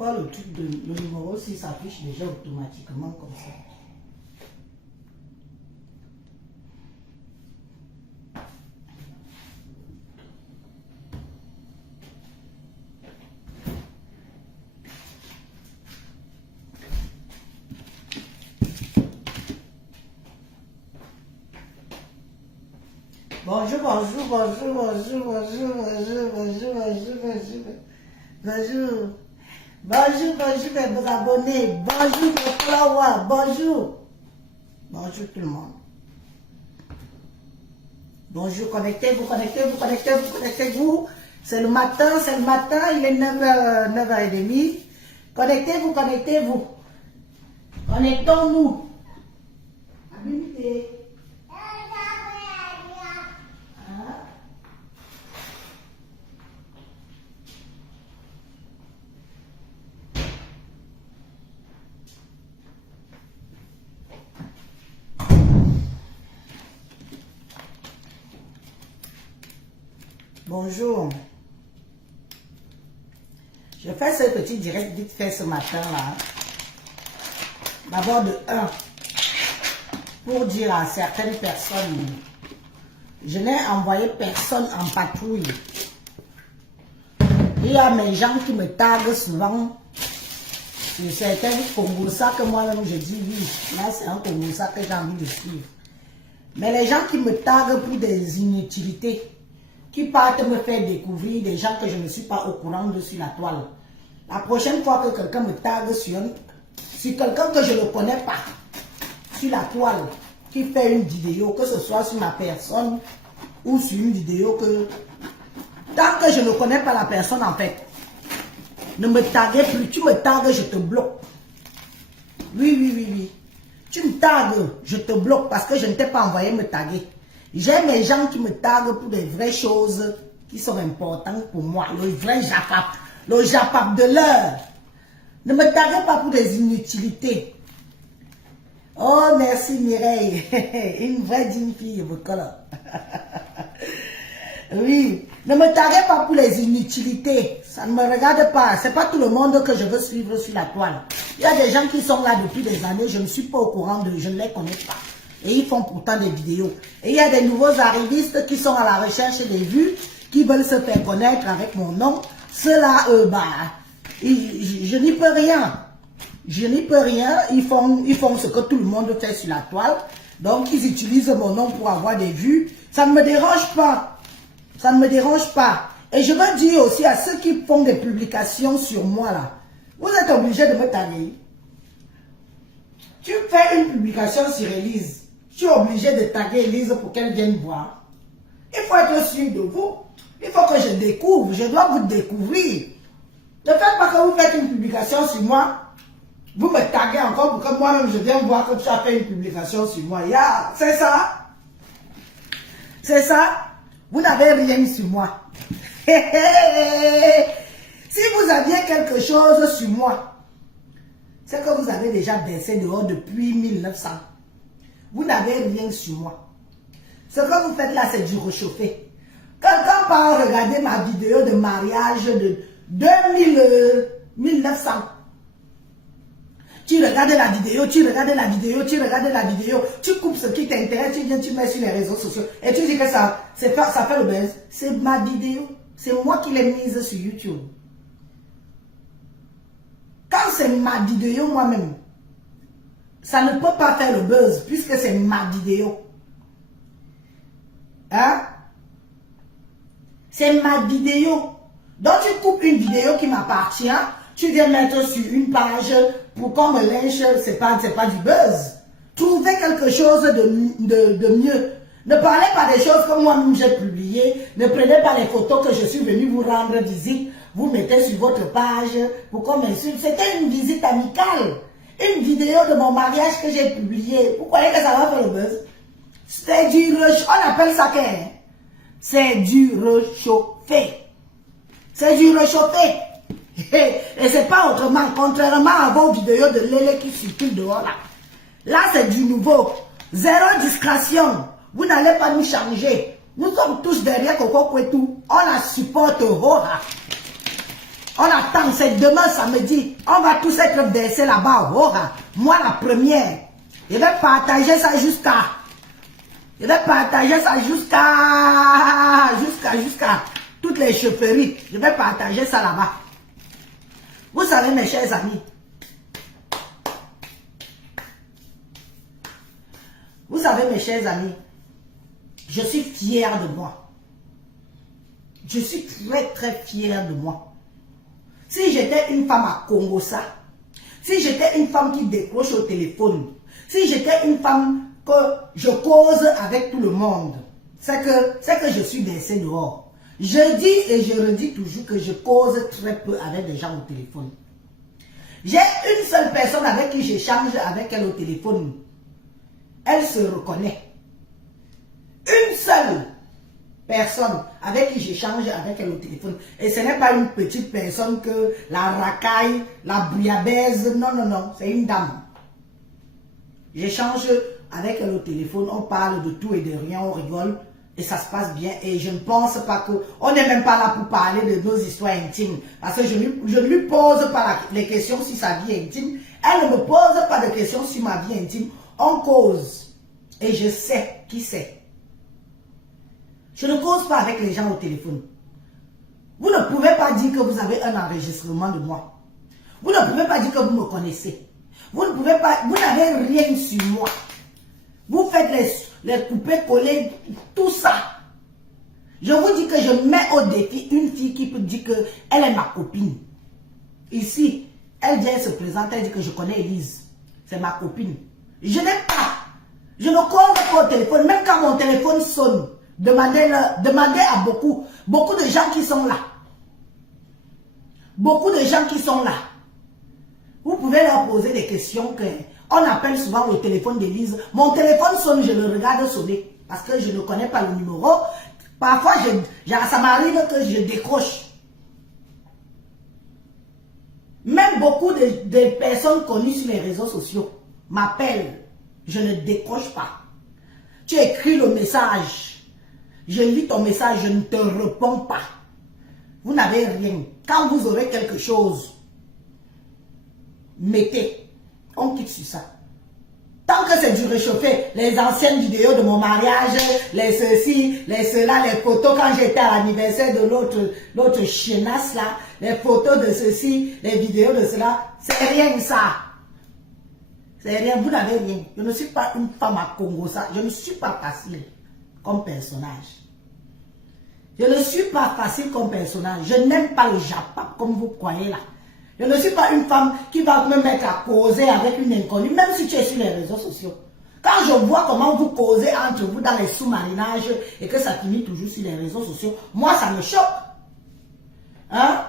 Pourquoi le truc de le numéro 6 s'affiche déjà automatiquement comme ça? Bonjour, bonjour, bonjour, bonjour, bonjour, bonjour, bonjour, bonjour, bonjour, bonjour. Bonjour, bonjour mes abonnés, bonjour mes followers, bonjour. Bonjour tout le monde. Bonjour, connectez-vous, connectez-vous, connectez-vous, connectez-vous. C'est le matin, il est 9h, 9h30. Connectez-vous, connectez-vous. Connectons-nous. Habilité. Bonjour. Je fais ce petit direct vite fait ce matin-là. D'abord de 1. Pour dire à certaines personnes, je n'ai envoyé personne en patrouille. Il y a mes gens qui me taguent souvent sur certains Congossas que moi-même je dis oui. Là c'est un Congossas que j'ai envie de suivre. Mais les gens qui me taguent pour des inutilités, qui partent me faire découvrir des gens que je ne suis pas au courant de sur la toile. La prochaine fois que quelqu'un me tague sur quelqu'un que je ne connais pas, sur la toile, qui fait une vidéo, que ce soit sur ma personne ou sur une vidéo que... Tant que je ne connais pas la personne en fait, ne me taguez plus. Tu me tagues, je te bloque. Oui, oui, oui, oui. Tu me tagues, je te bloque parce que je ne t'ai pas envoyé me taguer. J'ai mes gens qui me taguent pour des vraies choses qui sont importantes pour moi. Le vrai japap. Le japap de l'heure. Ne me taguez pas pour des inutilités. Oh, merci Mireille. Une vraie digne fille, voilà. Oui. Ne me taguez pas pour les inutilités. Ça ne me regarde pas. C'est pas tout le monde que je veux suivre sur la toile. Il y a des gens qui sont là depuis des années. Je ne suis pas au courant de... Je ne les connais pas. Et ils font pourtant des vidéos. Et il y a des nouveaux arrivistes qui sont à la recherche des vues, qui veulent se faire connaître avec mon nom. Ceux-là, je n'y peux rien. Je n'y peux rien. Ils font ce que tout le monde fait sur la toile. Donc, ils utilisent mon nom pour avoir des vues. Ça ne me dérange pas. Ça ne me dérange pas. Et je veux dire aussi à ceux qui font des publications sur moi, là, vous êtes obligés de me taguer. Tu fais une publication sur Elise. Tu es obligé de taguer Elise pour qu'elle vienne voir. Il faut être sûr de vous. Il faut que je découvre. Je dois vous découvrir. Ne faites pas que vous faites une publication sur moi. Vous me taguez encore pour que moi-même je vienne voir que tu as fait une publication sur moi. Yeah, c'est ça. C'est ça. Vous n'avez rien sur moi. Si vous aviez quelque chose sur moi, c'est que vous avez déjà baissé dehors depuis 1900. Vous n'avez rien sur moi. Ce que vous faites là, c'est du réchauffé. Quelqu'un part regarder ma vidéo de mariage de 1900. Tu regardes la vidéo, tu regardes la vidéo, tu regardes la vidéo, tu coupes ce qui t'intéresse, tu viens, tu mets sur les réseaux sociaux et tu dis que ça fait le buzz. C'est ma vidéo. C'est moi qui l'ai mise sur YouTube. Quand c'est ma vidéo moi-même, ça ne peut pas faire le buzz puisque c'est ma vidéo. Hein? C'est ma vidéo. Donc tu coupes une vidéo qui m'appartient, tu viens mettre sur une page pour qu'on me lynche, c'est pas du buzz. Trouvez quelque chose de mieux. Ne parlez pas des choses que moi-même j'ai publiées. Ne prenez pas les photos que je suis venu vous rendre visite. Vous mettez sur votre page pour qu'on m'insulte. C'était une visite amicale. Une vidéo de mon mariage que j'ai publiée. Vous croyez que ça va faire le buzz? C'est du réchauffé. On appelle ça quoi? C'est du réchauffé. C'est du réchauffé. Et c'est pas autrement. Contrairement à vos vidéos de Lélé qui circulent dehors là. Là, c'est du nouveau. Zéro discrétion. Vous n'allez pas nous changer. Nous sommes tous derrière Coco Kwetu. On la supporte. On attend, c'est demain samedi. On va tous être versés là-bas. Oh, moi la première. Je vais partager ça jusqu'à... Je vais partager ça jusqu'à toutes les chaufferies. Je vais partager ça là-bas. Vous savez, mes chers amis. Vous savez, mes chers amis. Je suis fière de moi. Je suis très, très fière de moi. Si j'étais une femme à Congo-ça, si j'étais une femme qui décroche au téléphone, si j'étais une femme que je cause avec tout le monde, c'est que je suis versée dehors. Je dis et je redis toujours que je cause très peu avec des gens au téléphone. J'ai une seule personne avec qui j'échange avec elle au téléphone. Elle se reconnaît. Une seule personne avec qui j'échange avec elle au téléphone. Et ce n'est pas une petite personne que la racaille, la bouillabaisse. Non, non, non. C'est une dame. J'échange avec elle au téléphone. On parle de tout et de rien. On rigole. Et ça se passe bien. Et je ne pense pas que... On n'est même pas là pour parler de nos histoires intimes. Parce que je ne lui pose pas les questions sur sa vie intime. Elle ne me pose pas de questions sur ma vie intime. On cause. Et je sais qui c'est. Je ne cause pas avec les gens au téléphone. Vous ne pouvez pas dire que vous avez un enregistrement de moi. Vous ne pouvez pas dire que vous me connaissez. Vous ne pouvez pas, vous n'avez rien sur moi. Vous faites les coupés-collés, tout ça. Je vous dis que je mets au défi une fille qui peut dire qu'elle est ma copine. Ici, elle vient se présenter, elle dit que je connais Elise. C'est ma copine. Je n'ai pas. Je ne cause pas au téléphone, même quand mon téléphone sonne. Demandez à beaucoup de gens qui sont là. Beaucoup de gens qui sont là. Vous pouvez leur poser des questions qu'on appelle souvent au téléphone d'Élise. Mon téléphone sonne, je le regarde sonner. Parce que je ne connais pas le numéro. Parfois, ça m'arrive que je décroche. Même beaucoup de personnes connues sur les réseaux sociaux m'appellent. Je ne décroche pas. Tu écris le message. Je lis ton message, je ne te réponds pas. Vous n'avez rien. Quand vous aurez quelque chose, mettez. On quitte sur ça. Tant que c'est du réchauffé, les anciennes vidéos de mon mariage, les ceci, les cela, les photos quand j'étais à l'anniversaire de l'autre chienasse là, les photos de ceci, les vidéos de cela, c'est rien ça. C'est rien, vous n'avez rien. Je ne suis pas une femme à Congo, ça. Je ne suis pas facile comme personnage. Je ne suis pas facile comme personnage. Je n'aime pas le japap comme vous croyez là. Je ne suis pas une femme qui va me mettre à causer avec une inconnue, même si tu es sur les réseaux sociaux. Quand je vois comment vous causez entre vous dans les sous-marinages et que ça finit toujours sur les réseaux sociaux, moi ça me choque. Hein?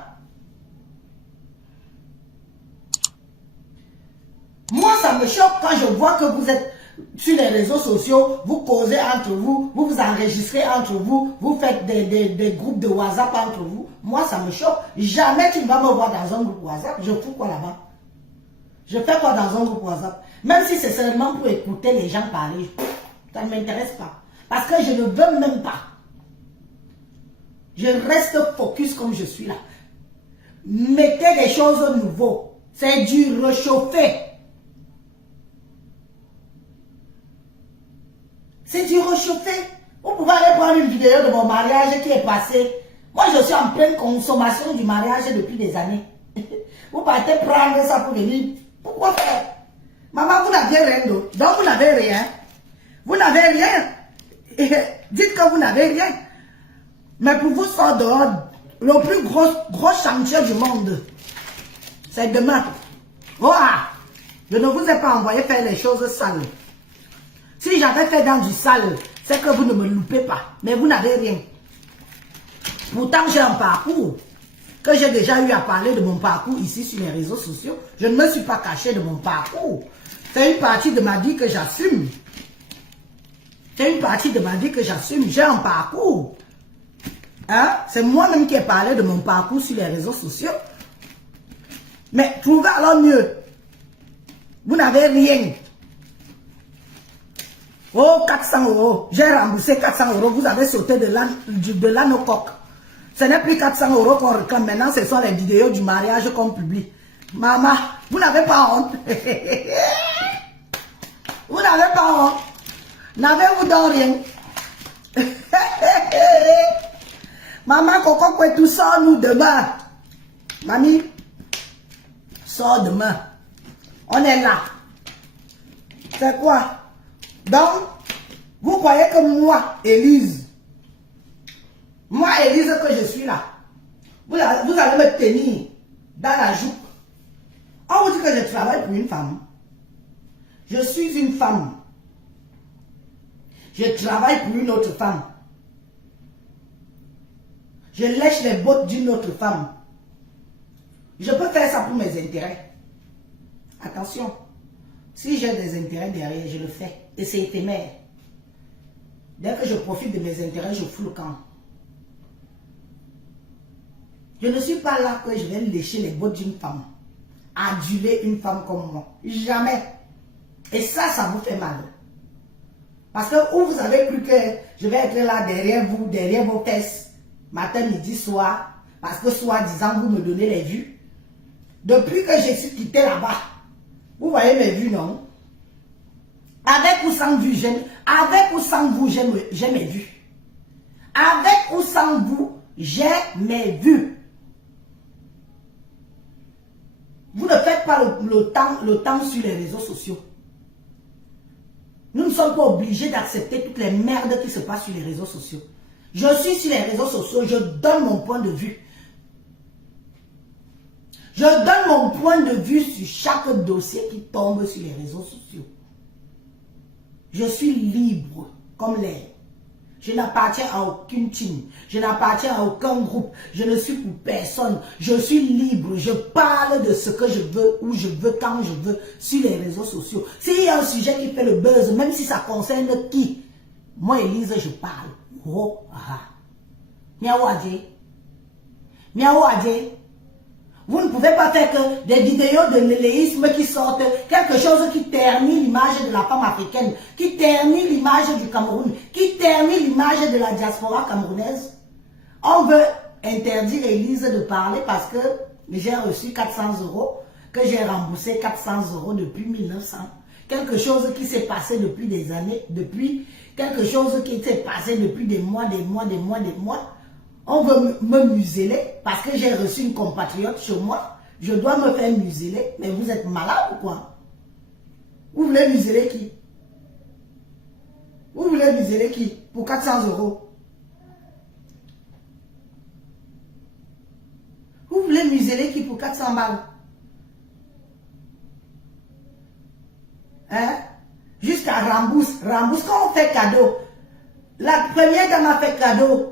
Moi ça me choque quand je vois que vous êtes sur les réseaux sociaux, vous causez entre vous, vous vous enregistrez entre vous, vous faites des groupes de WhatsApp entre vous. Moi, ça me choque. Jamais tu ne vas me voir dans un groupe WhatsApp. Je fous quoi là-bas? Je fais quoi dans un groupe WhatsApp? Même si c'est seulement pour écouter les gens parler, ça ne m'intéresse pas. Parce que je ne veux même pas. Je reste focus comme je suis là. Mettez des choses nouvelles. C'est du réchauffé. C'est du réchauffé. Vous pouvez aller prendre une vidéo de mon mariage qui est passée. Moi, je suis en pleine consommation du mariage depuis des années. Vous partez prendre ça pour venir. Pourquoi faire? Maman, vous n'avez rien d'autre. Donc, vous n'avez rien. Vous n'avez rien. Dites que vous n'avez rien. Mais pour vous sortir dehors, le plus gros chantier du monde, c'est demain. Voilà. Je ne vous ai pas envoyé faire les choses sales. Si j'avais fait dans du sale, c'est que vous ne me loupez pas. Mais vous n'avez rien. Pourtant, j'ai un parcours que j'ai déjà eu à parler de mon parcours ici sur les réseaux sociaux. Je ne me suis pas caché de mon parcours. C'est une partie de ma vie que j'assume. C'est une partie de ma vie que j'assume. J'ai un parcours. Hein? C'est moi-même qui ai parlé de mon parcours sur les réseaux sociaux. Mais trouvez alors mieux. Vous n'avez rien. Oh, 400 €. J'ai remboursé 400 €. Vous avez sauté de l'âne au coq. Ce n'est plus 400 € qu'on réclame. Maintenant, ce sont les vidéos du mariage qu'on publie. Maman, vous n'avez pas honte. Vous n'avez pas honte. N'avez-vous donc rien? Maman, Coco, quoi, tout ça, nous demain. Mamie, sors demain. On est là. C'est quoi? Donc, vous croyez que moi, Élise, que je suis là, vous allez me tenir dans la jupe. On vous dit que je travaille pour une femme. Je suis une femme. Je travaille pour une autre femme. Je lèche les bottes d'une autre femme. Je peux faire ça pour mes intérêts. Attention. Si j'ai des intérêts derrière, je le fais. Et c'est éphémère. Dès que je profite de mes intérêts, je fous le camp. Je ne suis pas là que je vais lécher les bottes d'une femme. Aduler une femme comme moi. Jamais. Et ça vous fait mal. Parce que où vous avez cru que je vais être là derrière vous, derrière vos fesses, matin, midi, soir, parce que soi-disant vous me donnez les vues. Depuis que je suis quitté là-bas, vous voyez mes vues, non? Avec ou sans vues, avec ou sans vous, j'ai mes vues. Avec ou sans vous, j'ai mes vues. Vous ne faites pas le temps sur les réseaux sociaux. Nous ne sommes pas obligés d'accepter toutes les merdes qui se passent sur les réseaux sociaux. Je suis sur les réseaux sociaux, je donne mon point de vue. Je donne mon point de vue sur chaque dossier qui tombe sur les réseaux sociaux. Je suis libre comme l'air. Je n'appartiens à aucune team. Je n'appartiens à aucun groupe. Je ne suis pour personne. Je suis libre. Je parle de ce que je veux, où je veux, quand je veux, sur les réseaux sociaux. S'il y a un sujet qui fait le buzz, même si ça concerne qui, moi, Élise, je parle. Oh, ah. Miaou adje. Miaou adje. Vous ne pouvez pas faire que des vidéos de l'éléisme qui sortent, quelque chose qui ternit l'image de la femme africaine, qui ternit l'image du Cameroun, qui ternit l'image de la diaspora camerounaise. On veut interdire Élise de parler parce que j'ai reçu 400 €, que j'ai remboursé 400 € depuis 1900. Quelque chose qui s'est passé depuis des années, quelque chose qui s'est passé depuis des mois. On veut me museler parce que j'ai reçu une compatriote chez moi. Je dois me faire museler. Mais vous êtes malade ou quoi? Vous voulez museler qui? Vous voulez museler qui? Pour 400 €. Vous voulez museler qui pour 400 balles? Hein? Jusqu'à rembourse. Rembourse quand on fait cadeau. La première dame a fait cadeau.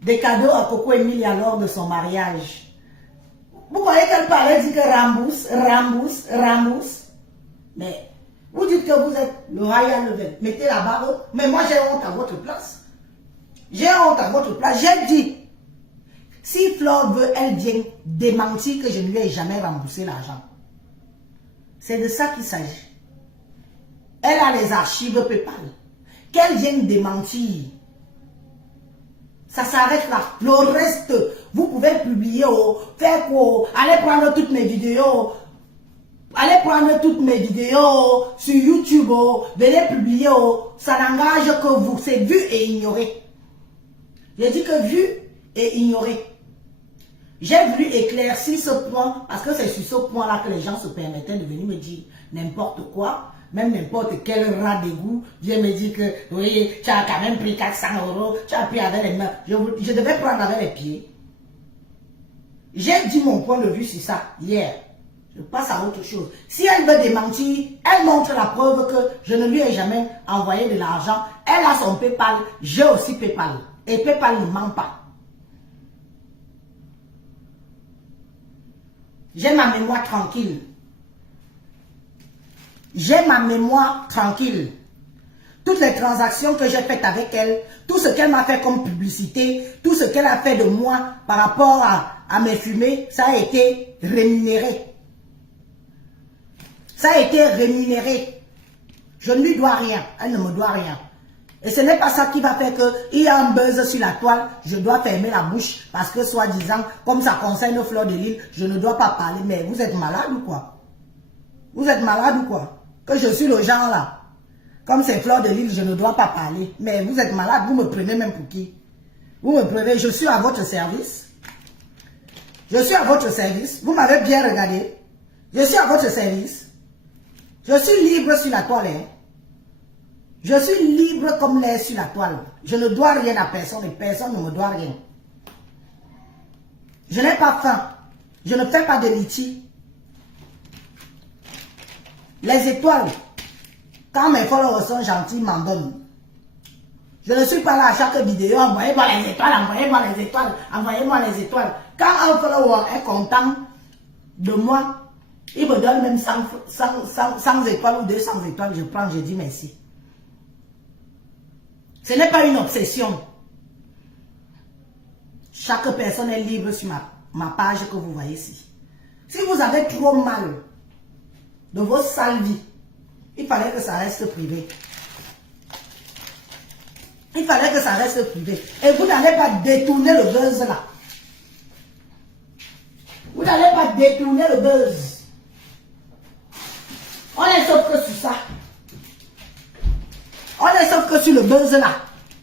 Des cadeaux à Coco Emilia lors de son mariage. Vous voyez qu'elle parlait, dit que rembourse. Mais vous dites que vous êtes le royal level. Mettez la barre. Mais moi j'ai honte à votre place. J'ai honte à votre place. J'ai dit, si Flore veut, elle vient démentir que je ne lui ai jamais remboursé l'argent. C'est de ça qu'il s'agit. Elle a les archives PayPal. Qu'elle vienne démentir. Ça s'arrête là. Le reste, vous pouvez publier, faire quoi, allez prendre toutes mes vidéos. Allez prendre toutes mes vidéos sur YouTube, venez publier. Ça n'engage que vous. C'est vu et ignoré. J'ai dit que vu et ignoré. J'ai voulu éclaircir ce point parce que c'est sur ce point-là que les gens se permettaient de venir me dire n'importe quoi. Même n'importe quel rat d'égout vient me dire que oui, tu as quand même pris 400 €, tu as pris avec les mains. Je devais prendre avec les pieds. J'ai dit mon point de vue sur ça hier. Je passe à autre chose. Si elle veut démentir, elle montre la preuve que je ne lui ai jamais envoyé de l'argent. Elle a son PayPal, j'ai aussi PayPal. Et PayPal ne ment pas. J'ai ma mémoire tranquille. J'ai ma mémoire tranquille. Toutes les transactions que j'ai faites avec elle, tout ce qu'elle m'a fait comme publicité, tout ce qu'elle a fait de moi par rapport à mes fumées, ça a été rémunéré. Ça a été rémunéré. Je ne lui dois rien. Elle ne me doit rien. Et ce n'est pas ça qui va faire qu'il y a un buzz sur la toile, je dois fermer la bouche parce que soi-disant, comme ça concerne Fleur de Lille, je ne dois pas parler. Mais vous êtes malade ou quoi? Vous êtes malade ou quoi? Que je suis le genre là. Comme c'est Fleur de Lille, je ne dois pas parler. Mais vous êtes malade, vous me prenez même pour qui? Vous me prenez, je suis à votre service. Je suis à votre service. Vous m'avez bien regardé. Je suis à votre service. Je suis libre sur la toile. Hein. Je suis libre comme l'air sur la toile. Je ne dois rien à personne et personne ne me doit rien. Je n'ai pas faim. Je ne fais pas de litchi. Les étoiles, quand mes followers sont gentils, m'en donnent. Je ne suis pas là à chaque vidéo. Envoyez-moi les étoiles, envoyez-moi les étoiles, envoyez-moi les étoiles. Quand un follower est content de moi, il me donne même 100 étoiles ou 200 étoiles. Je prends, je dis merci. Ce n'est pas une obsession. Chaque personne est libre sur ma page que vous voyez ici. Si vous avez trop mal de vos sales vies, il fallait que ça reste privé. Il fallait que ça reste privé. Et vous n'allez pas détourner le buzz là. Vous n'allez pas détourner le buzz. On est sauf que sur ça. On est sauf que sur le buzz là.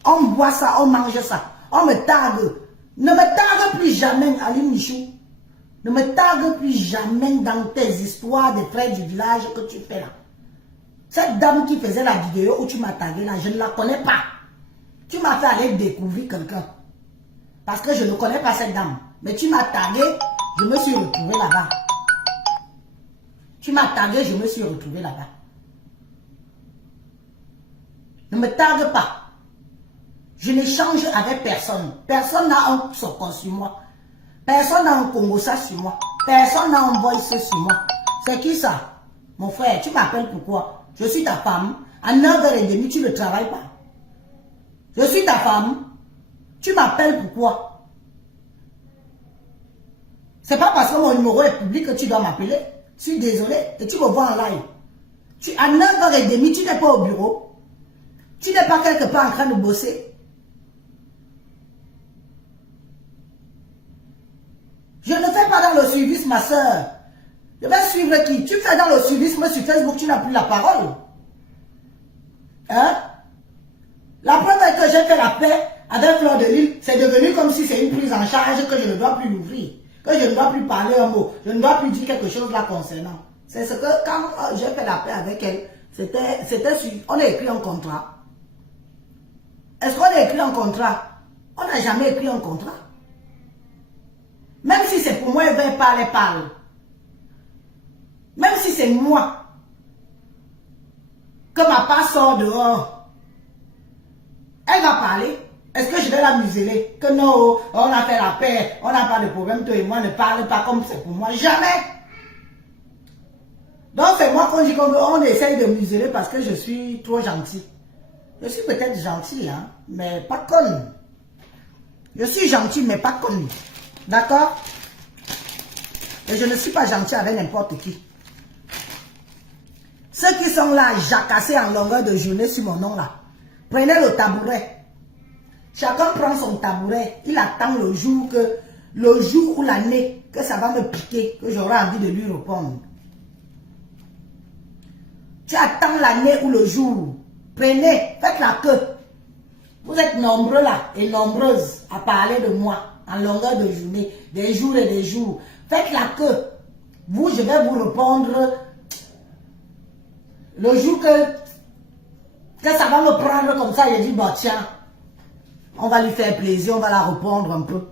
On boit ça, on mange ça. On me tague. Ne me tague plus jamais, Aline Michou. Ne me tague plus jamais dans tes histoires des frères du village que tu fais là. Cette dame qui faisait la vidéo où tu m'as tagué là, je ne la connais pas. Tu m'as fait aller découvrir quelqu'un. Parce que je ne connais pas cette dame. Mais tu m'as tagué, je me suis retrouvé là-bas. Tu m'as tagué, je me suis retrouvé là-bas. Ne me tague pas. Je n'échange avec personne. Personne n'a un socon sur moi. Personne n'a un Congosa sur moi. Personne n'a un voice sur moi. C'est qui ça? Mon frère, tu m'appelles pourquoi? Je suis ta femme. À 9h30, tu ne travailles pas. Je suis ta femme. Tu m'appelles pourquoi? C'est pas parce que mon numéro est public que tu dois m'appeler. Je suis désolé. Et tu me vois en live. À 9h30, tu n'es pas au bureau. Tu n'es pas quelque part en train de bosser. Je ne fais pas dans le service, ma soeur. Je vais suivre qui? Tu fais dans le service, mais sur Facebook, tu n'as plus la parole. Hein? La preuve est que j'ai fait la paix avec Fleur de Lille. C'est devenu comme si c'est une prise en charge que je ne dois plus l'ouvrir. Que je ne dois plus parler un mot. Je ne dois plus dire quelque chose là concernant. C'est ce que quand j'ai fait la paix avec elle, c'était sur... On a écrit un contrat. Est-ce qu'on a écrit un contrat? On n'a jamais écrit un contrat. Même si c'est pour moi, elle va parler, parle. Même si c'est moi que ma part sort dehors, elle va parler. Est-ce que je vais la museler? Que non, on a fait la paix, on n'a pas de problème, toi et moi, ne parle pas comme c'est pour moi. Jamais. Donc c'est moi qu'on dit qu'on essaye de museler parce que je suis trop gentil. Je suis peut-être gentil, hein, mais pas conne. Je suis gentil, mais pas conne. D'accord? Et je ne suis pas gentil avec n'importe qui. Ceux qui sont là, jacassés en longueur de journée sur mon nom là, prenez le tabouret. Chacun prend son tabouret. Il attend le jour ou l'année que ça va me piquer, que j'aurai envie de lui répondre. Tu attends l'année ou le jour. Prenez, faites la queue. Vous êtes nombreux là et nombreuses à parler de moi en longueur de journée, des jours et des jours. Faites la queue. Vous, je vais vous répondre le jour que ça va me prendre comme ça. Je dis, bon tiens, on va lui faire plaisir, on va la répondre un peu.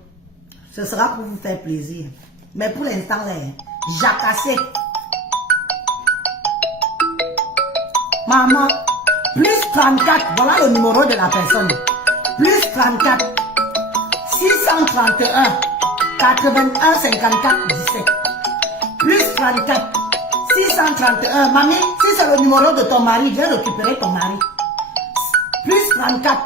Ce sera pour vous faire plaisir. Mais pour l'instant, là, jacassé. Maman, plus 34, voilà le numéro de la personne. Plus 34, 631, 81, 54, 17. Plus 34, 631. Mamie, si c'est le numéro de ton mari, viens récupérer ton mari. Plus 34,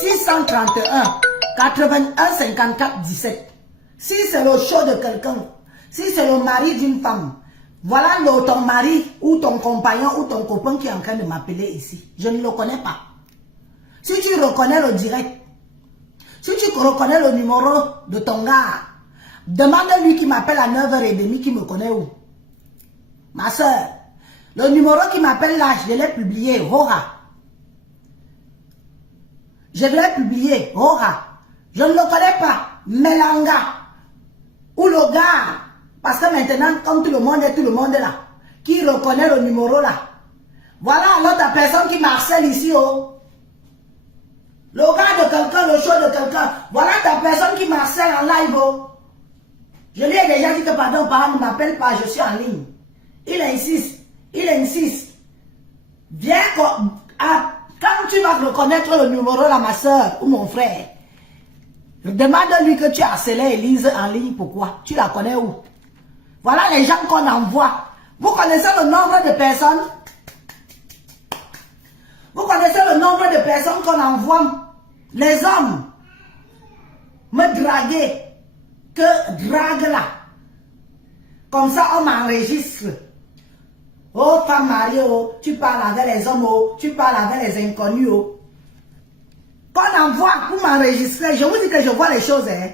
631, 81, 54, 17. Si c'est le show de quelqu'un, si c'est le mari d'une femme, voilà ton mari ou ton compagnon ou ton copain qui est en train de m'appeler ici. Je ne le connais pas. Si tu reconnais le direct, si tu reconnais le numéro de ton gars, demande-lui qui m'appelle à 9h30 qui me connaît où. Ma soeur, le numéro qui m'appelle là, je l'ai publié, Hora. Je l'ai publié, Hora. Je ne le connais pas, Melanga. Ou le gars, parce que maintenant, comme tout le monde est là, qui reconnaît le numéro là. Voilà l'autre personne qui m'harcèle ici, oh. Le gars de quelqu'un, le show de quelqu'un. Voilà ta personne qui m'harcèle en live, oh. Je lui ai déjà dit que pardon, parent ne m'appelle pas, je suis en ligne. Il insiste, il insiste. Viens, quand tu vas reconnaître le numéro là, ma soeur ou mon frère, demande-lui que tu as harcelé Elise en ligne, pourquoi? Tu la connais où? Voilà les gens qu'on envoie. Vous connaissez le nombre de personnes? Vous connaissez le nombre de personnes qu'on envoie? Les hommes me draguer, que drague là. Comme ça, on m'enregistre. Oh, femme mariée, oh, tu parles avec les hommes, oh, tu parles avec les inconnus, oh. Qu'on envoie pour m'enregistrer, je vous dis que je vois les choses, hein.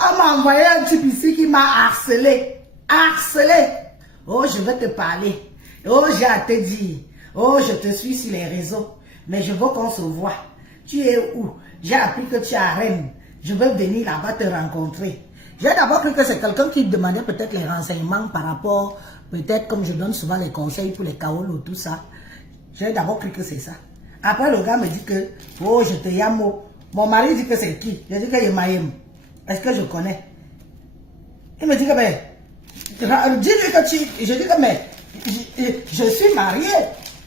On m'a envoyé un type ici qui m'a harcelé. Harcelé. Oh, je vais te parler. Oh, j'ai à te dire. Oh, je te suis sur les réseaux. Mais je veux qu'on se voit. Tu es où? J'ai appris que tu es à Rennes. Je veux venir là-bas te rencontrer. J'ai d'abord cru que c'est quelqu'un qui demandait peut-être les renseignements par rapport, peut-être comme je donne souvent les conseils pour les kaolos, tout ça. J'ai d'abord cru que c'est ça. Après, le gars me dit que, oh, je te yamo. Mon mari dit que c'est qui? Je dis que c'est Mayem. Est-ce que je connais? Il me dit que, ben, dis-lui que tu... Je dis que, mais, je suis mariée.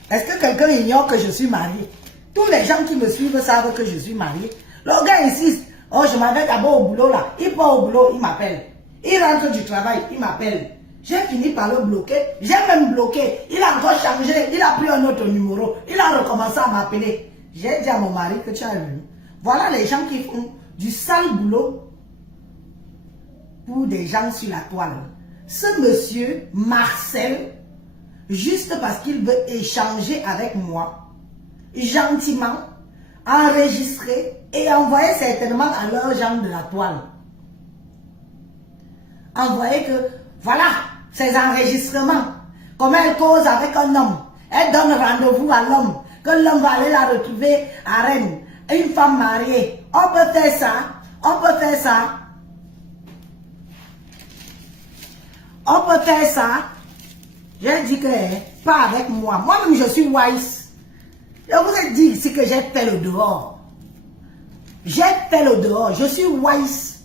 Est-ce que quelqu'un ignore que je suis mariée? Tous les gens qui me suivent savent que je suis mariée. Le gars insiste. Oh, je m'avais d'abord au boulot là. Il part au boulot, il m'appelle. Il rentre du travail, il m'appelle. J'ai fini par le bloquer. J'ai même bloqué. Il a encore changé. Il a pris un autre numéro. Il a recommencé à m'appeler. J'ai dit à mon mari que tu as vu. Voilà les gens qui font du sale boulot pour des gens sur la toile. Ce monsieur Marcel, juste parce qu'il veut échanger avec moi, gentiment, enregistrer et envoyer certainement à leurs gens de la toile. Envoyer que, voilà, ces enregistrements, comment elle cause avec un homme. Elle donne rendez-vous à l'homme, que l'homme va aller la retrouver à Rennes. Une femme mariée. On peut faire ça, on peut faire ça. On peut faire ça. J'ai dit que, pas avec moi. Moi-même, je suis wise. Je vous ai dit ici que j'ai fait le dehors. J'ai fait le dehors. Je suis wise.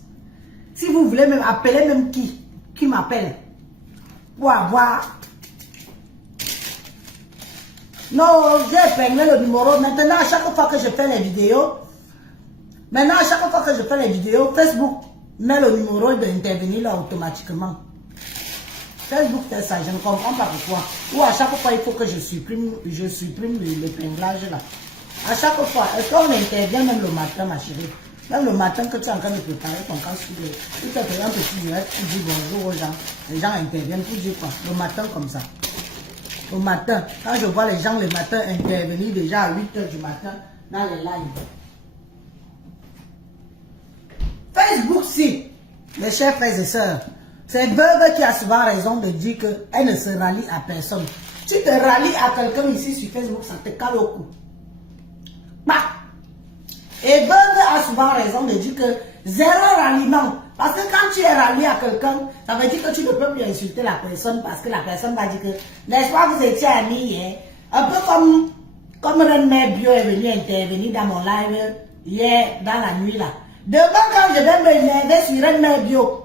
Si vous voulez même appeler même qui m'appelle. Pour avoir. Non, j'ai épinglé le numéro. Maintenant, à chaque fois que je fais les vidéos, Facebook met le numéro d'intervenir là automatiquement. Facebook fait ça, je ne comprends pas pourquoi. Ou à chaque fois, il faut que je supprime l'épinglage là. À chaque fois, est-ce qu'on intervient même le matin, ma chérie? Même le matin que tu es en train de préparer ton cas sur le... Tu te fais un petit direct, tu dis bonjour aux gens. Les gens interviennent, tu dis quoi? Le matin comme ça. Le matin, quand je vois les gens le matin intervenir déjà à 8h du matin dans les lives. Facebook, si, mes chers frères et sœurs, c'est Veuve qui a souvent raison de dire qu'elle ne se rallie à personne. Tu te rallies à quelqu'un ici sur Facebook, ça te cale au cou. Bah. Et Veuve a souvent raison de dire que zéro ralliement. Parce que quand tu es rallié à quelqu'un, ça veut dire que tu ne peux plus insulter la personne parce que la personne va dire que, n'est-ce pas, vous étiez amis, hein? Un peu comme René Bio est venu intervenir dans mon live hier, dans la nuit là. Demain, quand je vais me énerver sur René Bio,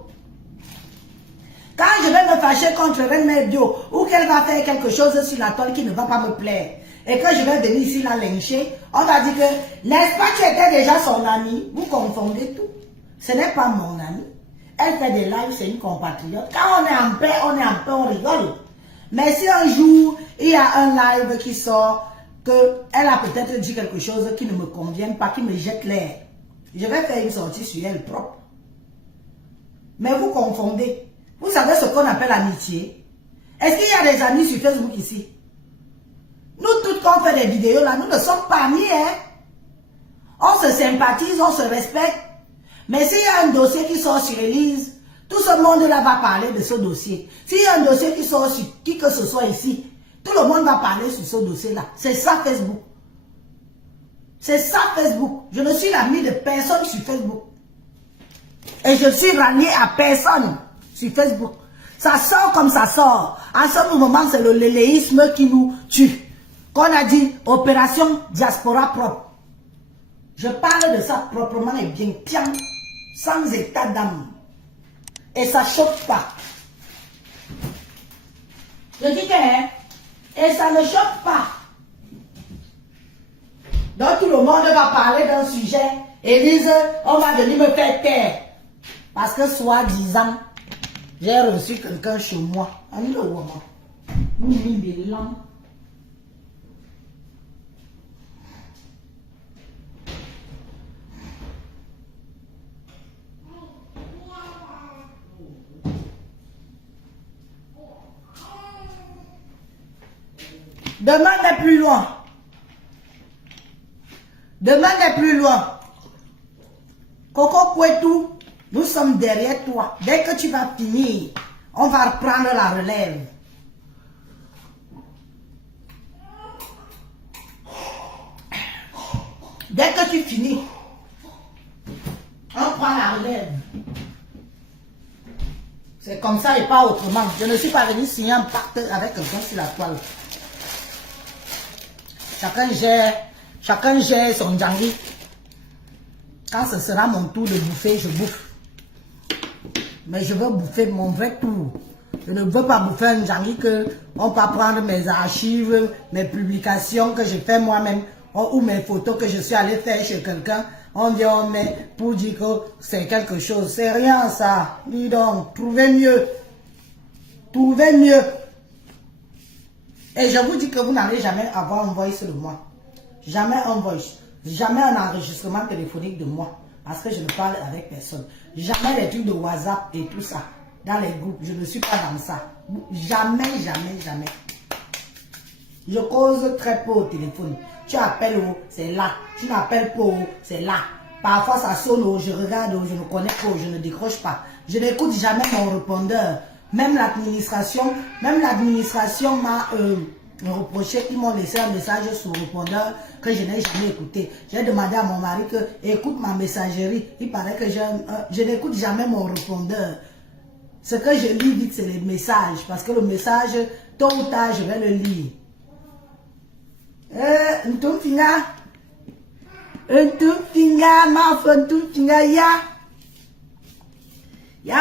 quand je vais me fâcher contre René Bio, ou qu'elle va faire quelque chose sur la toile qui ne va pas me plaire, et que je vais venir ici la lyncher, on va dire que, n'est-ce pas, tu étais déjà son ami, vous confondez tout. Ce n'est pas mon ami. Elle fait des lives, c'est une compatriote. Quand on est en paix, on rigole. Mais si un jour, il y a un live qui sort, qu'elle a peut-être dit quelque chose qui ne me convient pas, qui me jette l'air, Je vais faire une sortie sur elle propre. Mais vous confondez. Vous savez ce qu'on appelle amitié? Est-ce qu'il y a des amis sur Facebook ici? Nous toutes quand on fait des vidéos là, nous ne sommes pas amis, hein? On se sympathise, on se respecte. Mais s'il y a un dossier qui sort sur Élise, tout ce monde-là va parler de ce dossier. S'il y a un dossier qui sort sur qui que ce soit ici, tout le monde va parler sur ce dossier-là. C'est ça Facebook. C'est ça Facebook. Je ne suis l'ami de personne sur Facebook. Et je suis rallié à personne sur Facebook. Ça sort comme ça sort. En ce moment, c'est le léléisme qui nous tue. Qu'on a dit, opération diaspora propre. Je parle de ça proprement et bien, tiens, sans état d'âme. Et ça choque pas. Je dis que, hein, et ça ne choque pas. Donc tout le monde va parler d'un sujet. Élise, on va venir me faire taire. Parce que soi-disant, j'ai reçu quelqu'un chez moi. Demain n'est plus loin. Demain n'est plus loin. Coco Pouetou, nous sommes derrière toi. Dès que tu vas finir, on va reprendre la relève. Dès que tu finis, on prend la relève. C'est comme ça et pas autrement. Je ne suis pas venu signer un pacte avec quelqu'un sur la toile. Chacun gère son djangui. Quand ce sera mon tour de bouffer, je bouffe. Mais je veux bouffer mon vrai tour. Je ne veux pas bouffer un djangui que on peut prendre mes archives, mes publications que j'ai fait moi-même, ou mes photos que je suis allé faire chez quelqu'un. On dit on met pour dire que c'est quelque chose. C'est rien ça. Dis donc, trouvez mieux. Trouvez mieux. Et je vous dis que vous n'allez jamais avoir un voice de moi. Jamais un voice. Jamais un enregistrement téléphonique de moi. Parce que je ne parle avec personne. Jamais les trucs de WhatsApp et tout ça. Dans les groupes. Je ne suis pas dans ça. Jamais, jamais, jamais. Je cause très peu au téléphone. Tu appelles, c'est là. Tu n'appelles pas, c'est là. Parfois ça sonne, je regarde, je ne connais pas, je ne décroche pas. Je n'écoute jamais mon répondeur. Même l'administration m'a reproché qu'ils m'ont laissé un message sur le répondeur que je n'ai jamais écouté. J'ai demandé à mon mari que écoute ma messagerie. Il paraît que je n'écoute jamais mon répondeur. Ce que je lis vite, c'est les messages. Parce que le message, tôt ou tard, je vais le lire. Ya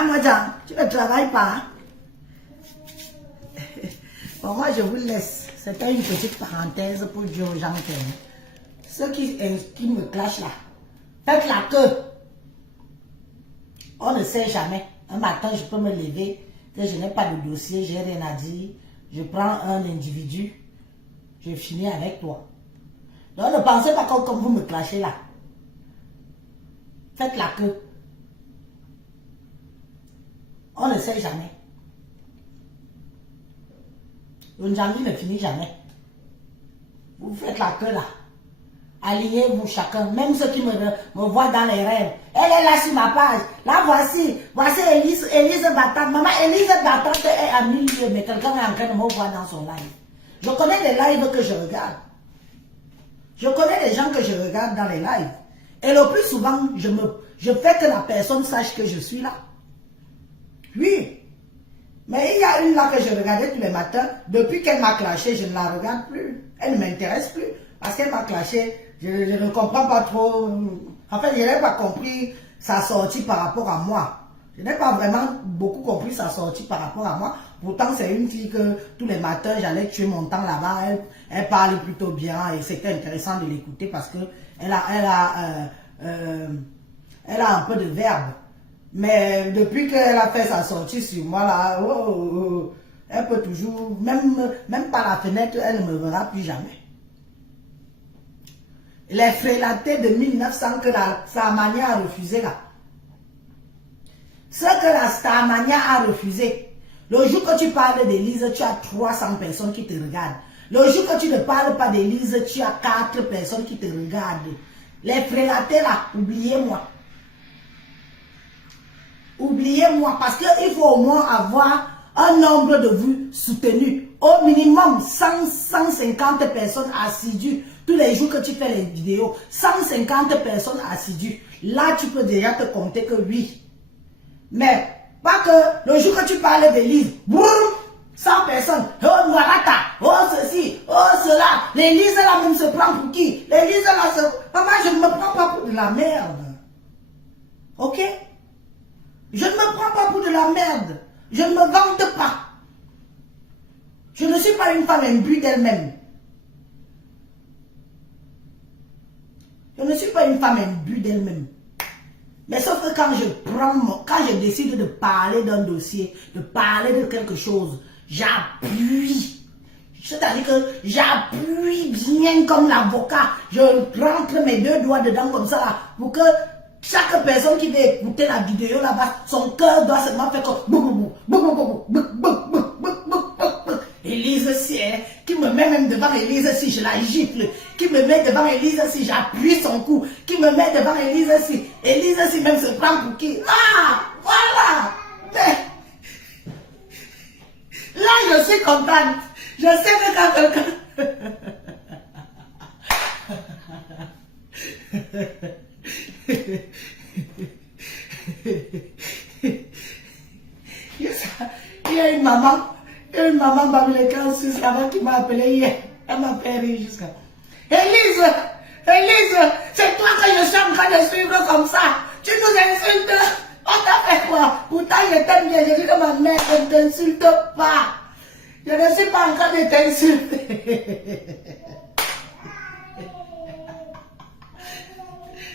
moi, tu ne travailles pas. Bon, moi, je vous laisse. C'était une petite parenthèse pour dire aux gens que ceux qui me clashent là, faites la queue. On ne sait jamais. Un matin, je peux me lever, que je n'ai pas de dossier, j'ai rien à dire. Je prends un individu, je finis avec toi. Donc, ne pensez pas comme vous me clashez là. Faites la queue. On ne sait jamais. Le Njambi ne finit jamais. Vous faites la queue là. Alignez-vous chacun. Même ceux qui me voient dans les rêves. Elle est là sur ma page. Là, voici Élise Battante. Maman, Élise Battante est à 1000 lieues, mais quelqu'un est en train de me voir dans son live. Je connais des lives que je regarde. Je connais des gens que je regarde dans les lives. Et le plus souvent, je fais que la personne sache que je suis là. Oui. Mais il y a une là que je regardais tous les matins. Depuis qu'elle m'a clashé, je ne la regarde plus. Elle ne m'intéresse plus. Parce qu'elle m'a clashé. Je ne comprends pas trop. En fait, je n'ai pas compris sa sortie par rapport à moi. Je n'ai pas vraiment beaucoup compris sa sortie par rapport à moi. Pourtant, c'est une fille que tous les matins, j'allais tuer mon temps là-bas. Elle parle plutôt bien et c'était intéressant de l'écouter parce que elle a un peu de verbe. Mais depuis qu'elle a fait sa sortie sur moi, là, elle peut toujours, même par la fenêtre, elle ne me verra plus jamais. Les frélatés de 1900 que la Starmania a refusé là. Ce que la Starmania a refusé. Le jour que tu parles d'Élise, tu as 300 personnes qui te regardent. Le jour que tu ne parles pas d'Élise, tu as 4 personnes qui te regardent. Les frélatés là, oubliez-moi. Oubliez-moi parce qu'il faut au moins avoir un nombre de vues soutenues. Au minimum 150 personnes assidues. Tous les jours que tu fais les vidéos, 150 personnes assidues. Là, tu peux déjà te compter que oui. Mais pas que le jour que tu parles d'Élise, boum, 100 personnes. Oh, Mwarata, oh, ceci, oh, cela. L'Élise là même se prend pour qui? L'Élise là se... Maman, je ne me prends pas pour de la merde. Ok? Je ne me prends pas pour de la merde. Je ne me vante pas. Je ne suis pas une femme imbue d'elle-même. Je ne suis pas une femme imbue d'elle-même. Mais sauf que quand je décide de parler d'un dossier, de parler de quelque chose, j'appuie. C'est-à-dire que j'appuie bien comme l'avocat. Je rentre mes 2 doigts dedans comme ça là, pour que chaque personne qui veut écouter la vidéo là-bas, son cœur doit seulement faire comme... Élise si, hein, qui me met même devant Élise si je la gifle, qui me met devant Élise si j'appuie son cou, qui me met devant Élise si même se prend pour qui. Ah, voilà. Mais, là, je suis contente. Je sais que quand quelqu'un... Il y a une maman babylonienne qui m'a appelé hier. Elle m'a fait rire jusqu'à... Élise, c'est toi que je suis en train de suivre comme ça. Tu nous insultes. On t'a fait quoi? Pourtant, je t'aime bien. Je dis que ma mère ne t'insulte pas. Je ne suis pas en train de t'insulter.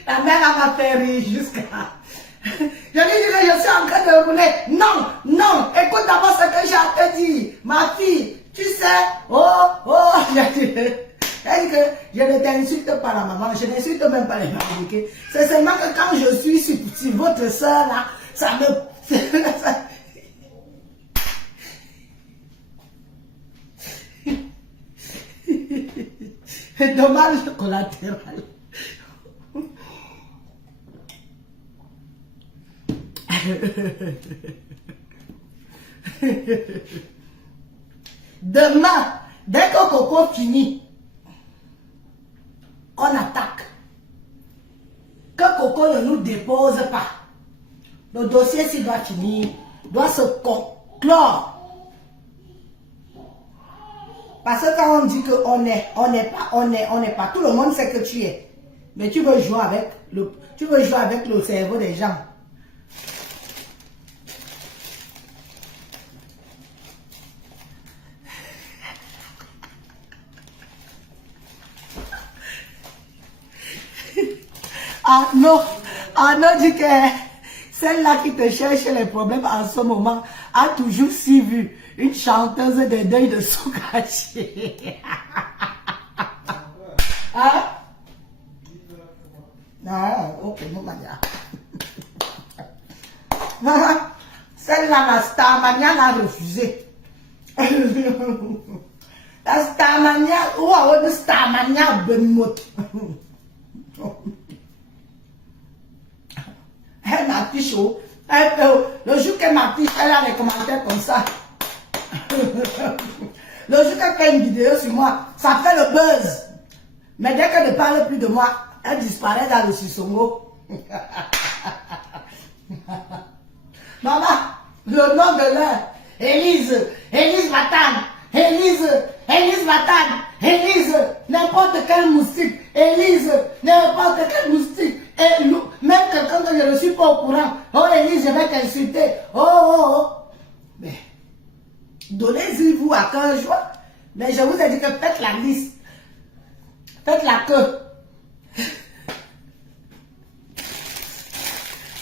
La mère m'a fait rire jusqu'à... Je lui dis que je suis en train de rouler. Non, écoute d'abord ce que j'ai à te dire. Ma fille, tu sais, j'ai dit que je ne t'insulte pas la maman, je n'insulte même pas les mamans. Okay? C'est seulement que quand je suis sur votre soeur là, ça me... Dommage collatéral. Demain, dès que Coco finit, on attaque. Que Coco ne nous dépose pas. Le dossier, s'il doit finir, doit se conclure. Parce que quand on dit qu'on n'est pas, tout le monde sait que tu es. Mais tu veux jouer avec le cerveau des gens. Arnaud dit que celle-là qui te cherche les problèmes en ce moment a toujours suivi une chanteuse de deuil de Soukachi. Hein? Ah, ok, non, celle-là, la Starmania l'a refusé. La Starmania, ou Starmania Benmot. Elle m'affiche, le jour qu'elle m'affiche, elle a les commentaires comme ça. Le jour qu'elle fait une vidéo sur moi, ça fait le buzz. Mais dès qu'elle ne parle plus de moi, elle disparaît dans le Sissongo. Maman, le nom de l'heure, Élise Matane, Élise Matane, Élise, n'importe quel moustique, Élise, n'importe quel moustique. Et même quelqu'un que je ne suis pas au courant, oh Élise, je vais t'insulter, oh. Mais, donnez-y vous à cœur joie. Mais je vous ai dit que faites la liste. Faites la queue.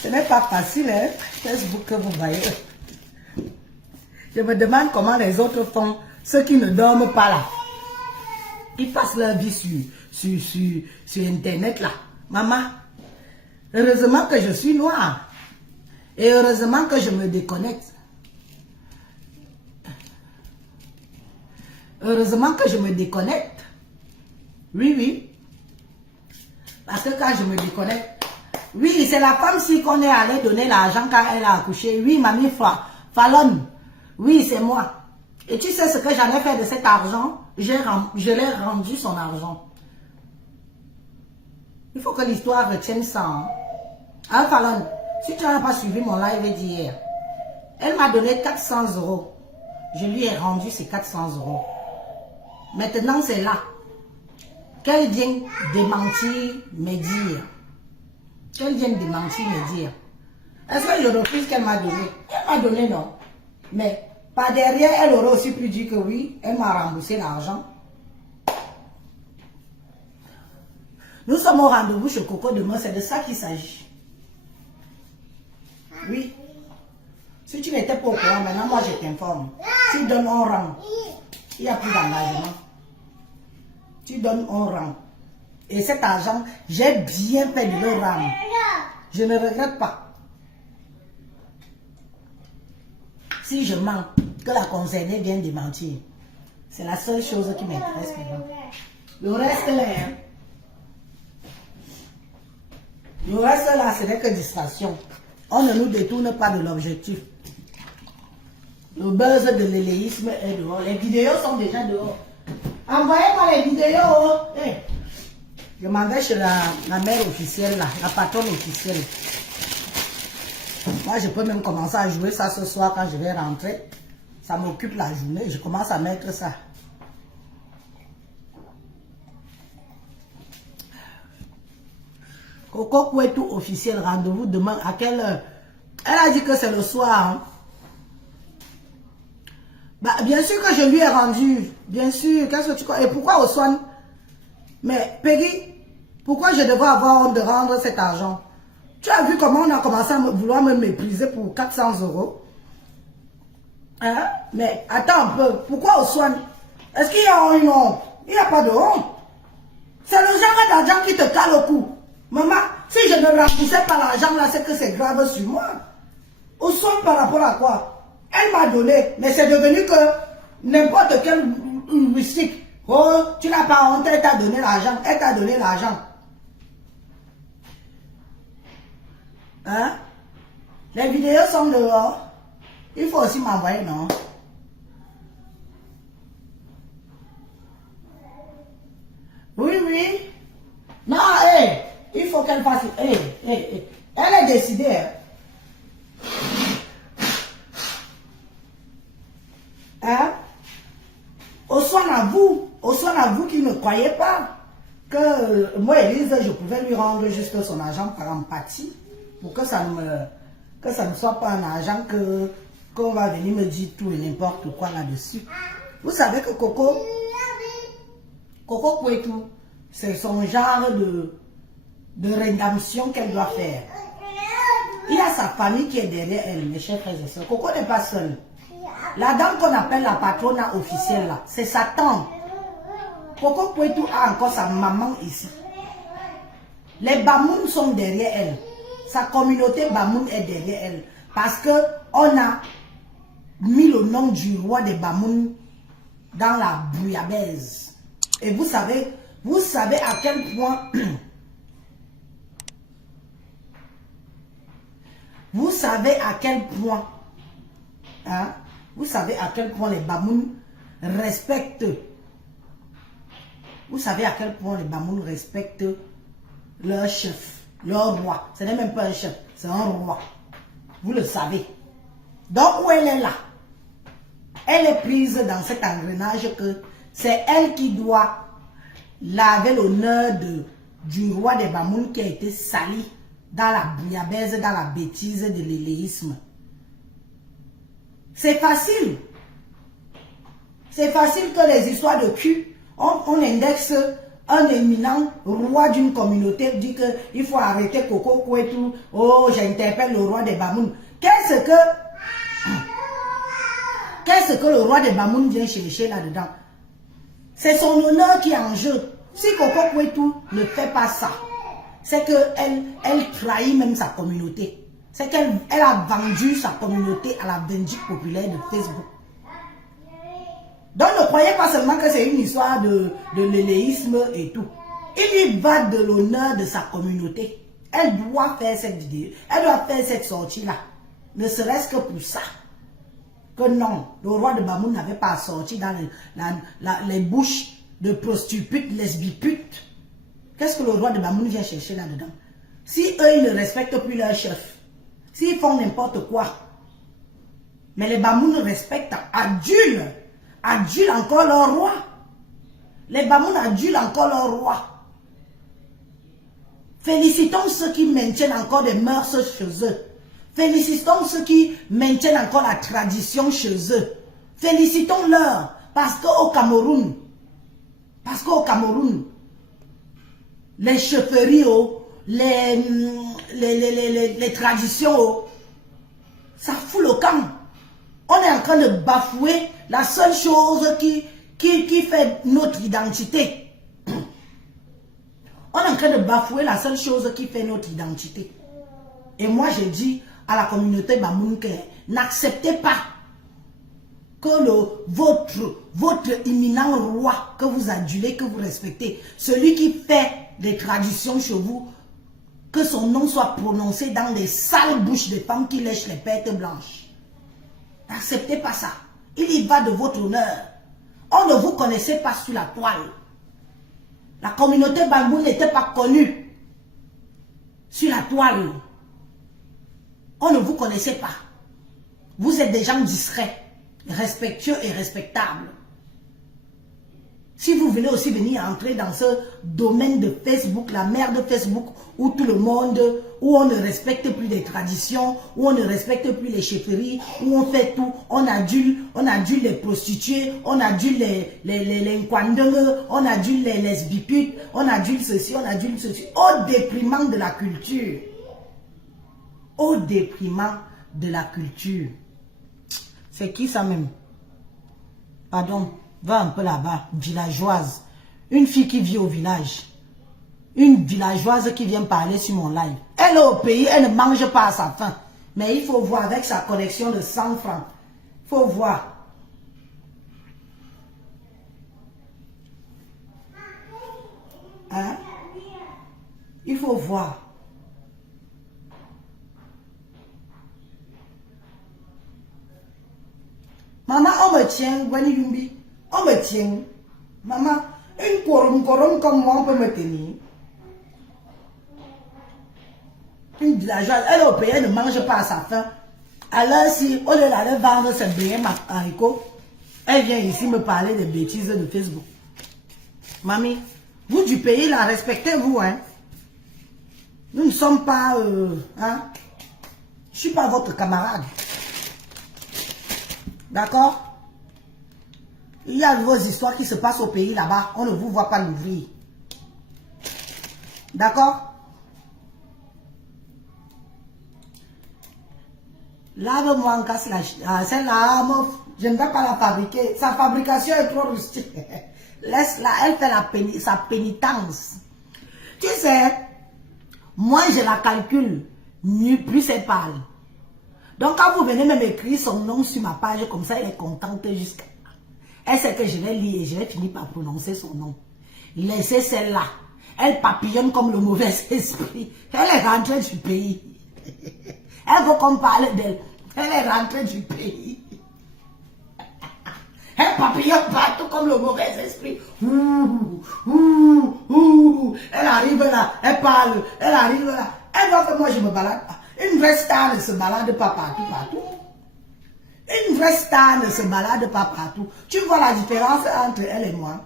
Ce n'est pas facile, hein, Facebook que vous voyez. Je me demande comment les autres font, ceux qui ne dorment pas là. Ils passent leur vie sur Internet là. Maman, heureusement que je suis noire. Et heureusement que je me déconnecte. Heureusement que je me déconnecte. Oui, oui. Parce que quand je me déconnecte, oui, c'est la femme-ci qu'on est allé donner l'argent quand elle a accouché. Oui, mamie Fallon. Oui, c'est moi. Et tu sais ce que j'en ai fait de cet argent? Je l'ai rendu son argent. Il faut que l'histoire retienne ça. Hein? Hein, Fallon, si tu n'as pas suivi mon live d'hier, elle m'a donné 400 €. Je lui ai rendu ces 400 €. Maintenant, c'est là qu'elle vient démentir mes dires. Qu'elle vient démentir mes dires. Est-ce que je refuse qu'elle m'a donné? Elle m'a donné, non. Mais par derrière, elle aurait aussi pu dire que oui, elle m'a remboursé l'argent. Nous sommes au rendez-vous chez Coco demain, c'est de ça qu'il s'agit. Oui. Si tu n'étais pas au courant, maintenant moi je t'informe. Tu donnes un rang. Il n'y a plus d'engagement. Tu donnes un rang. Et cet argent, j'ai bien fait de le rendre. Je ne regrette pas. Si je mens, que la concernée vienne démentir. C'est la seule chose qui m'intéresse maintenant. Le reste là, hein. Le reste là, ce n'est que distraction. On ne nous détourne pas de l'objectif. Le buzz de l'éléisme est dehors. Les vidéos sont déjà dehors. Envoyez-moi les vidéos. Hey. Je m'en vais chez la mère officielle, là, la patronne officielle. Moi, je peux même commencer à jouer ça ce soir quand je vais rentrer. Ça m'occupe la journée. Je commence à mettre ça. Coco Kouetou officiel, rendez-vous demain. À quelle heure? Elle a dit que c'est le soir. Hein? Bah, bien sûr que je lui ai rendu. Bien sûr. Qu'est-ce que tu crois? Et pourquoi Oswan? Mais Peggy, pourquoi je devrais avoir honte de rendre cet argent? Tu as vu comment on a commencé à vouloir me mépriser pour 400 €? Hein? Mais attends un peu. Pourquoi Oswan? Est-ce qu'il y a une honte? Il n'y a pas de honte. C'est le genre d'argent qui te cale au cou. Maman, si je ne remboursais pas l'argent là, c'est que c'est grave sur moi. Oswan par rapport à quoi? Elle m'a donné, mais c'est devenu que n'importe quel heuristique. Oh, tu n'as pas honte, elle t'a donné l'argent. Elle t'a donné l'argent. Hein? Les vidéos sont dehors. Il faut aussi m'envoyer, non? Oui, oui. Non, hé, il faut qu'elle fasse. Elle est décidée. Hein? Hein? Oswan à vous qui ne croyez pas que moi, Elise, je pouvais lui rendre juste son argent par empathie pour que ça ne soit pas un argent qu'on va venir me dire tout et n'importe quoi là-dessus. Vous savez que Coco Kouetou, c'est son genre de rédemption qu'elle doit faire. Il y a sa famille qui est derrière elle, mes chers frères et sœurs. Coco n'est pas seule. La dame qu'on appelle la patronne officielle là, c'est sa tante. Coco Kouetou a encore sa maman ici. Les Bamoun sont derrière elle. Sa communauté Bamoun est derrière elle. Parce que on a mis le nom du roi des Bamoun dans la bouillabaisse. Et vous savez à quel point vous savez à quel point hein, vous savez à quel point les Bamoun respectent. Vous savez à quel point les Bamoun respectent leur chef, leur roi. Ce n'est même pas un chef, c'est un roi. Vous le savez. Donc où elle est là, elle est prise dans cet engrenage que c'est elle qui doit laver l'honneur du roi des Bamoun qui a été sali dans la bouillabaisse, dans la bêtise de l'éléisme. C'est facile. C'est facile que les histoires de cul, on indexe un éminent roi d'une communauté, dit qu'il faut arrêter Coco Kouetou. Oh, j'interpelle le roi des Bamoun. Qu'est-ce que le roi des Bamoun vient chercher là-dedans? C'est son honneur qui est en jeu. Si Coco Kouetou ne fait pas ça, c'est qu'elle trahit même sa communauté. C'est qu'elle a vendu sa communauté à la vindicte populaire de Facebook. Donc ne croyez pas seulement que c'est une histoire de l'éléisme et tout. Il y va de l'honneur de sa communauté. Elle doit faire cette vidéo. Elle doit faire cette sortie-là. Ne serait-ce que pour ça. Que non, le roi de Bamoun n'avait pas sorti dans les bouches de prostituées, lesbiputes. Qu'est-ce que le roi de Bamoun vient chercher là-dedans? Si eux, ils ne respectent plus leur chef, s'ils font n'importe quoi, mais les Bamoun respectent, adulent encore leur roi. Les Bamoun adulent encore leur roi. Félicitons ceux qui maintiennent encore des mœurs chez eux. Félicitons ceux qui maintiennent encore la tradition chez eux. Félicitons-leur parce qu'au Cameroun, les chefferies, les traditions, ça fout le camp. On est en train de bafouer la seule chose qui fait notre identité. On est en train de bafouer la seule chose qui fait notre identité. Et moi, je dis à la communauté Bamoun que n'acceptez pas que votre imminent roi que vous adulez, que vous respectez, celui qui fait des traditions chez vous, que son nom soit prononcé dans des sales bouches de femmes qui lèchent les pertes blanches. N'acceptez pas ça. Il y va de votre honneur. On ne vous connaissait pas sous la toile. La communauté Bamoun n'était pas connue sur la toile. On ne vous connaissait pas. Vous êtes des gens discrets, respectueux et respectables. Si vous venez aussi entrer dans ce domaine de Facebook, la merde de Facebook, où tout le monde, où on ne respecte plus les traditions, où on ne respecte plus les chefferies, où on fait tout, on adule les prostituées, on adule les nkwandenge, on adule les lesbiputes, on adule ceci, on adule ceci, au déprimant de la culture. Au déprimant de la culture. C'est qui ça même? Pardon. Va un peu là-bas, villageoise. Une fille qui vit au village. Une villageoise qui vient parler sur mon live. Elle est au pays, elle ne mange pas à sa faim. Mais il faut voir avec sa connexion de 100 francs. Il faut voir. Hein? Il faut voir. Maman, on me tient, Gwani Yumbi. On me tient. Maman, une corum comme moi, on peut me tenir. Une villageoise, elle est au pays, elle ne mange pas à sa faim. Alors si, au lieu d'aller vendre ses beignets haricots, elle vient ici me parler des bêtises de Facebook. Mamie, vous du pays, là, respectez-vous, hein. Nous ne sommes pas, hein. Je ne suis pas votre camarade. D'accord? Il y a vos histoires qui se passent au pays là-bas. On ne vous voit pas l'ouvrir. D'accord? Lave-moi en casse celle-là, je ne vais pas la fabriquer. Sa fabrication est trop rustique. Laisse-la, elle fait sa pénitence. Tu sais, moi je la calcule, plus elle parle. Donc quand vous venez même écrire son nom sur ma page, comme ça elle est contente jusqu'à... Elle sait que je vais lire et je vais finir par prononcer son nom. Laissez celle-là. Elle papillonne comme le mauvais esprit. Elle est rentrée du pays. Elle veut qu'on parle d'elle. Elle est rentrée du pays. Elle papillonne partout comme le mauvais esprit. Elle arrive là, elle parle, elle arrive là. Elle voit que moi je me balade pas. Une vraie star ne se balade pas partout. Une vraie star ne se balade pas partout. Tu vois la différence entre elle et moi?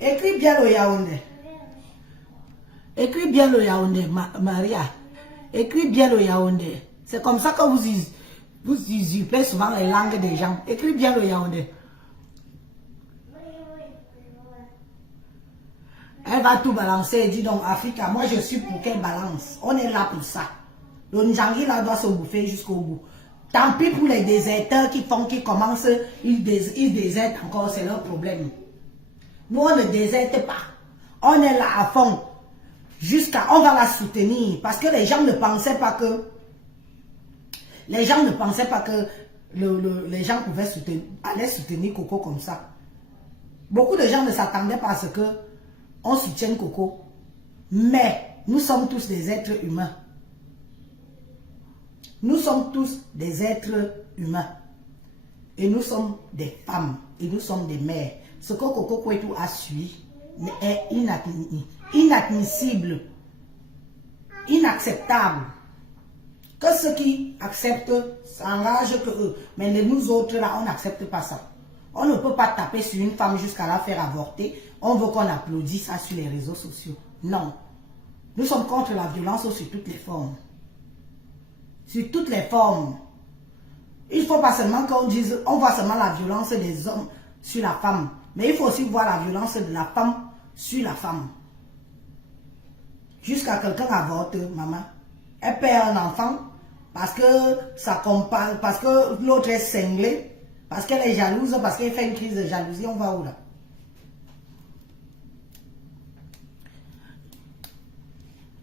Écris bien le Yaoundé. Écris bien le Yaoundé, Maria. Écris bien le Yaoundé. C'est comme ça que vous usurpez souvent les langues des gens. Écris bien le Yaoundé. Elle va tout balancer et dit donc Africa, moi je suis pour qu'elle balance. On est là pour ça. Le Ndjangi là doit se bouffer jusqu'au bout. Tant pis pour les déserteurs qui commencent, ils désertent encore, c'est leur problème. Nous, on ne déserte pas. On est là à fond. On va la soutenir. Parce que les gens ne pensaient pas que... Les gens ne pensaient pas que les gens allaient soutenir Coco comme ça. Beaucoup de gens ne s'attendaient pas à ce que on soutienne Coco. Mais nous sommes tous des êtres humains. Nous sommes tous des êtres humains. Et nous sommes des femmes. Et nous sommes des mères. Ce que Coco Kouetou a suivi est inadmissible. Inacceptable. Que ceux qui acceptent s'enragent que eux. Mais nous autres là, on n'accepte pas ça. On ne peut pas taper sur une femme jusqu'à la faire avorter. On veut qu'on applaudisse ça sur les réseaux sociaux. Non. Nous sommes contre la violence sur toutes les formes. Sur toutes les formes. Il ne faut pas seulement qu'on dise, on voit seulement la violence des hommes sur la femme. Mais il faut aussi voir la violence de la femme sur la femme. Jusqu'à quelqu'un avorte, maman. Elle perd un enfant parce que ça compare, parce que l'autre est cinglé, parce qu'elle est jalouse, parce qu'elle fait une crise de jalousie. On va où là?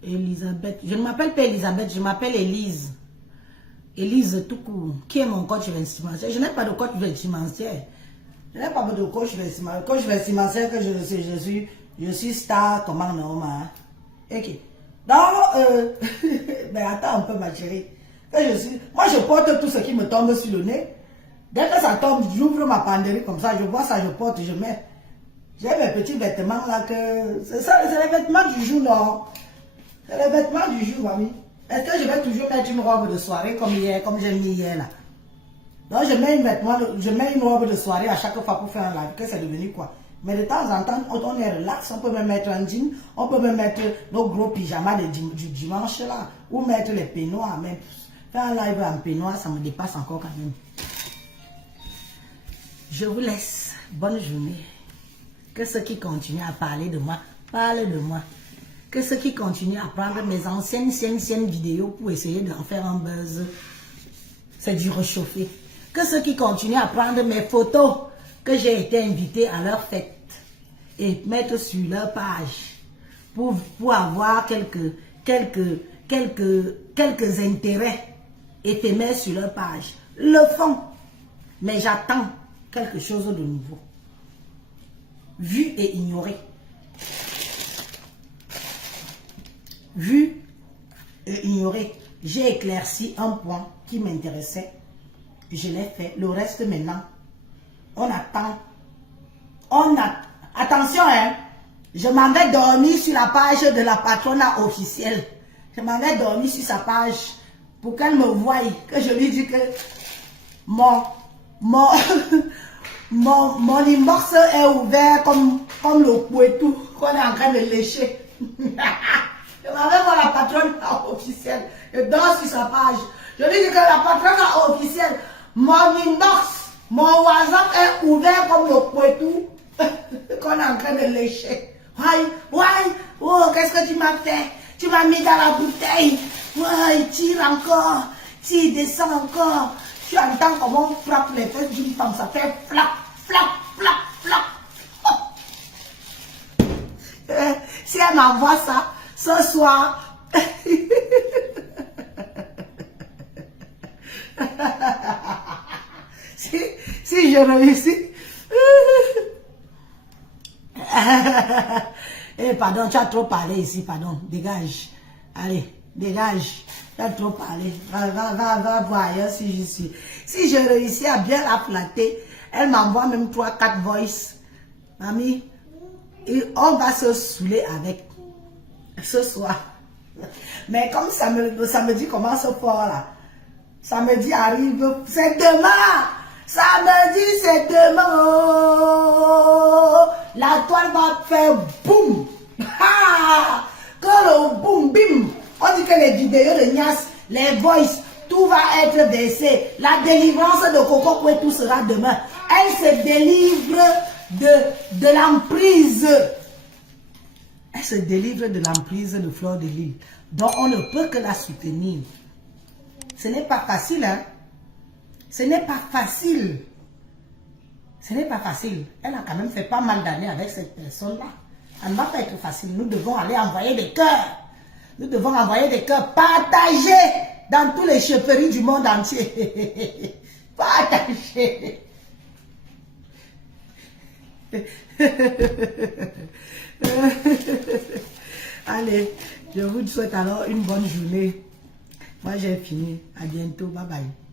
Elisabeth. Je ne m'appelle pas Elisabeth, je m'appelle Élise. Élise tout court. Qui est mon coach vestimentaire? Je n'ai pas de coach vestimentaire. Je n'ai pas de coach vestimentaire. Coach vestimentaire que je suis star, comment non, ok. Donc, mais attends un peu ma chérie. Moi je porte tout ce qui me tombe sur le nez. Dès que ça tombe, j'ouvre ma penderie comme ça, je vois ça, je porte, je mets. J'ai mes petits vêtements là que... C'est les vêtements du jour, non? C'est les vêtements du jour, mamie. Est-ce que je vais toujours mettre une robe de soirée comme hier, comme j'ai mis hier là? Donc je mets une robe de soirée à chaque fois pour faire un live, que c'est devenu quoi? Mais de temps en temps, on est relax, on peut même mettre un jean, on peut même mettre nos gros pyjamas du dimanche là, ou mettre les peignoirs. Mais faire un live en peignoir, ça me dépasse encore quand même. Je vous laisse. Bonne journée. Que ceux qui continuent à parler de moi, parlent de moi. Que ceux qui continuent à prendre mes anciennes vidéos pour essayer d'en faire un buzz, c'est du réchauffé. Que ceux qui continuent à prendre mes photos que j'ai été invité à leur fête et mettre sur leur page pour avoir quelques intérêts éphémères sur leur page, le font. Mais j'attends quelque chose de nouveau. Vu et ignoré. Vu et ignoré. J'ai éclairci un point qui m'intéressait. Je l'ai fait. Le reste maintenant, on attend. Attention, hein. Je m'en vais dormir sur la page de la patronne officielle. Je m'en vais dormir sur sa page pour qu'elle me voie. Que je lui dis que mon inbox est ouvert comme le pouetou qu'on est en train de lécher. Je m'en vais voir la patronne officielle. Je dors sur sa page. Je lui dis que la patronne officielle, mon inbox, mon WhatsApp est ouvert comme le pouetou qu'on est en train de lécher. Oh, qu'est-ce que tu m'as fait? Tu m'as mis dans la bouteille. Ouais, tire encore. Tire, descend encore. Tu entends comment on frappe les fesses d'une femme. Ça fait flap, flap, flap, flap. Oh. Si elle m'envoie ça, ce soir... si je réussis... Pardon, tu as trop parlé ici, pardon, dégage. Allez, dégage. Tu as trop parlé. Va voir ailleurs si je suis. Si je réussis à bien la flatter, elle m'envoie même 3-4 voice. Mamie, et on va se saouler avec ce soir. Mais comme samedi commence fort là, samedi arrive, c'est demain. Samedi, c'est demain. Oh, la toile va faire boum. Que le boum, bim. On dit que les vidéos de Nias, les voice, tout va être baissé. La délivrance de Coco Kouetou sera demain. Elle se délivre de l'emprise. Elle se délivre de l'emprise de Fleur de Lys. Donc on ne peut que la soutenir. Ce n'est pas facile, hein. Ce n'est pas facile. Ce n'est pas facile. Elle a quand même fait pas mal d'années avec cette personne-là. Ça ne va pas être facile. Nous devons aller envoyer des cœurs. Nous devons envoyer des cœurs partagés dans tous les chefferies du monde entier. Partagés. Allez, je vous souhaite alors une bonne journée. Moi, j'ai fini. À bientôt. Bye bye.